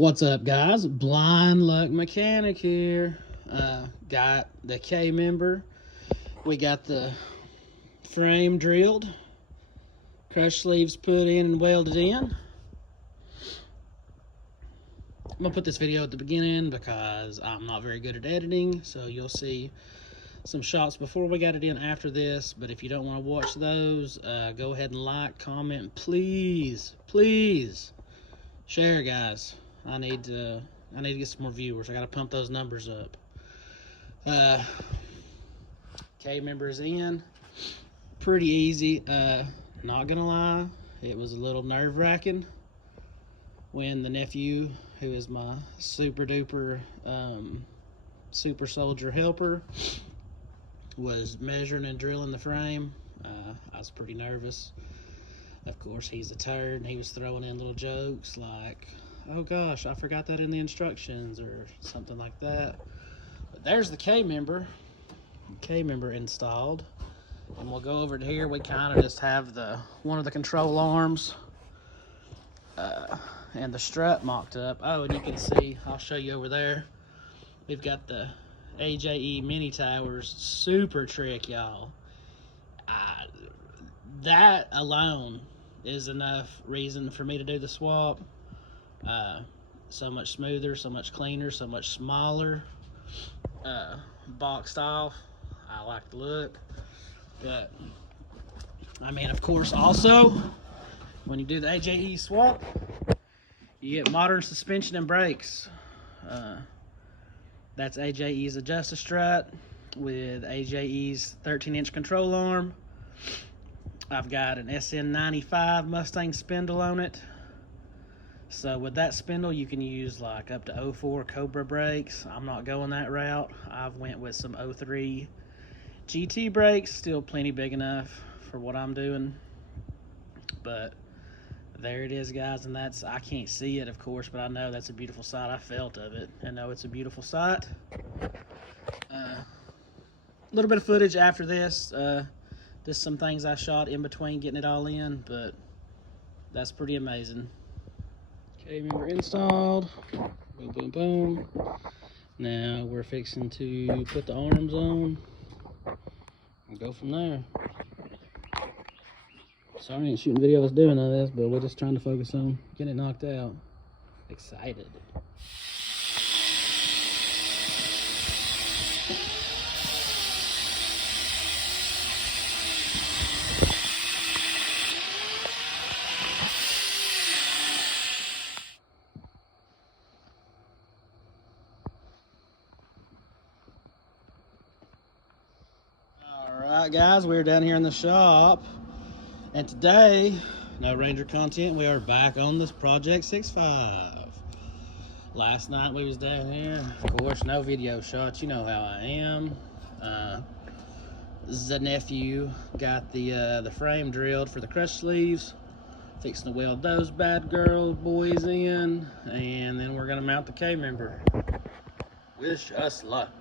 What's up, guys? Blind Luck Mechanic here. Got the K member. We got the frame drilled, crush sleeves put in and welded in. I'm gonna put this video at the beginning because I'm not very good at editing, so you'll see some shots before we got it in after this. But if you don't want to watch those, go ahead and like, comment, please share, guys. I need to get some more viewers. I gotta pump those numbers up. K members in, pretty easy. Not gonna lie, it was a little nerve-wracking when the nephew, who is my super duper super soldier helper, was measuring and drilling the frame. I was pretty nervous. Of course, he's a turd, and he was throwing in little jokes like, oh gosh, I forgot that in the instructions, or something like that. But there's the K member installed. And we'll go over to here. We kind of just have one of the control arms and the strut mocked up. Oh, and you can see, I'll show you over there, we've got the AJE mini towers. Super trick, y'all. That alone is enough reason for me to do the swap. So much smoother, so much cleaner, so much smaller, boxed off. I like the look. But I mean, of course, also when you do the AJE swap, you get modern suspension and brakes. That's AJE's adjuster strut with AJE's 13-inch control arm. I've got an SN95 Mustang spindle on it. So with that spindle, you can use like up to 04 Cobra brakes. I'm not going that route. I've went with some 03 GT brakes, still plenty big enough for what I'm doing. But there it is, guys, and that's, I can't see it, of course, but I know that's a beautiful sight. I felt of it. I know it's a beautiful sight. A little bit of footage after this. Just some things I shot in between getting it all in, but that's pretty amazing. Okay, member installed. Boom, boom, boom. Now we're fixing to put the arms on and go from there. Sorry I ain't shooting videos doing all this, but we're just trying to focus on getting it knocked out. Excited. Alright, guys, we're down here in the shop, and today, no Ranger content, we are back on this Project 6.5. Last night we was down here, of course, no video shots, you know how I am. The nephew got the frame drilled for the crush sleeves, fixing to weld those bad boys in, and then we're gonna mount the K member. Wish us luck.